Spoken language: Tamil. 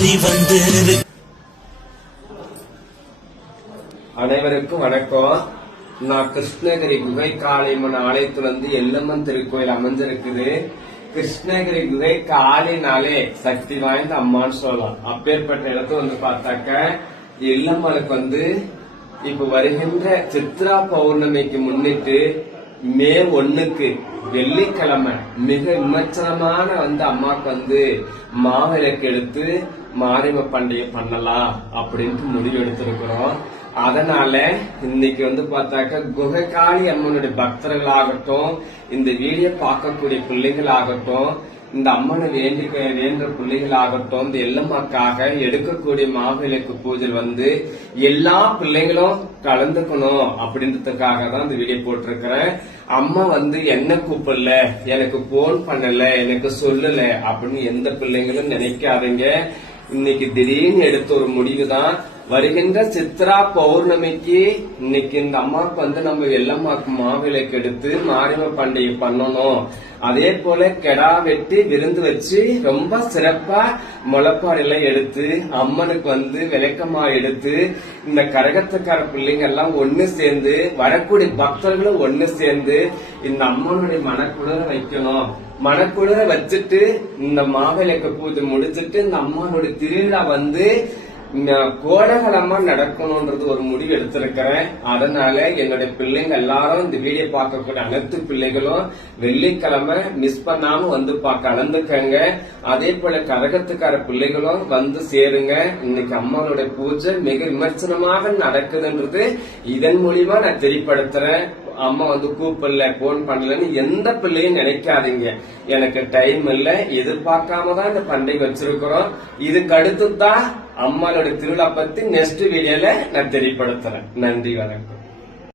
மாறி வந்து. அனைவருக்கும் வணக்கம். நான் கிருஷ்ணகிரி குகை காளியம்மன் ஆலயத்திலிருந்து எல்லம்மன் திருக்கோயில் அமைஞ்சிருக்குது. கிருஷ்ணகிரி குகை காளினாலே சக்தி வாய்ந்த அம்மான்னு சொல்லலாம். அப்பேற்பட்ட இடத்துல வந்து பார்த்தாக்க எல்லம்மனுக்கு இப்ப வருகின்ற சித்ரா பௌர்ணமிக்கு முன்னிட்டு மே 1க்கு வெள்ளிக்கிழமை மிக விமர்சனமான அம்மாக்கு மாவிளக்கு எடுத்து மாரியம்ம பண்டிகை பண்ணலாம் அப்படின்ட்டு முடிவு எடுத்திருக்கிறோம். அதனால இன்னைக்கு பார்த்தாக்க குகைகாளி அம்மனுடைய பக்தர்களாகட்டும், இந்த வீடியோ பார்க்கக்கூடிய பிள்ளைகளாகட்டும், இந்த அம்மனை வேண்ட பிள்ளைகளாகட்டும், இந்த எல்லம்மாக்காக எடுக்கக்கூடிய மாவிளக்கு பூஜை எல்லா பிள்ளைங்களும் கலந்துக்கணும் அப்படின்றதுக்காக தான் இந்த வீடியோ போட்டிருக்கிறேன். அம்மா என்ன கூப்பிடல, எனக்கு போன் பண்ணல, எனக்கு சொல்லல அப்படின்னு எந்த பிள்ளைங்களும் நினைக்காதீங்க. இன்னைக்கு திடீர்னு எடுத்த ஒரு முடிவு தான். வருகின்ற சித்ரா பௌர்ணமிக்கு இன்னைக்கு இந்த அம்மாவுக்கு நம்ம எல்லம்மாக்கு மாவிளக்கு எடுத்து மாரியம்ம பண்டிகை பண்ணணும். அதே போல கெடா வெட்டி விருந்து வச்சு ரொம்ப சிறப்பா முளைப்பாடெல்லாம் எடுத்து அம்மனுக்கு விளக்கமா எடுத்து இந்த கரகத்துக்கார பிள்ளைங்க எல்லாம் ஒண்ணு சேர்ந்து வரக்கூடிய பக்தர்களும் ஒண்ணு சேர்ந்து இந்த அம்மனுடைய மனக்குளிர வைக்கணும். மனக்குளிர வச்சுட்டு இந்த மாவிளக்கு பூஜை முடிச்சுட்டு இந்த அம்மனுடைய திருவிழா கோடகலமா நடக்கணும்ன்றது ஒரு முடிவு எடுத்திருக்கிறேன். அதனால என்னுடைய பிள்ளைங்க எல்லாரும் இந்த வீடியோ பார்க்கக்கூடிய அனைத்து பிள்ளைகளும் வெள்ளிக்கிழமை மிஸ் பண்ணாம கலந்துக்கங்க. அதே போல கரகத்துக்கார பிள்ளைகளும் சேருங்க. இன்னைக்கு அம்மாவுடைய பூஜை மிக விமர்சனமாக நடக்குதுன்றது இதன் மூலியமா நான் தெரியப்படுத்துறேன். அம்மா கூப்பிடல, போன் பண்ணலன்னு எந்த பிள்ளையும் நினைக்காதீங்க. எனக்கு டைம் இல்ல, எதிர்பார்க்காம தான் இந்த பண்டிகை வச்சிருக்கிறோம். இதுக்கு அடுத்துதான் அம்மாவோட திருவிழா பத்தி நெக்ஸ்ட் வீடியோல நான் தெரியப்படுத்துறேன். நன்றி, வணக்கம்.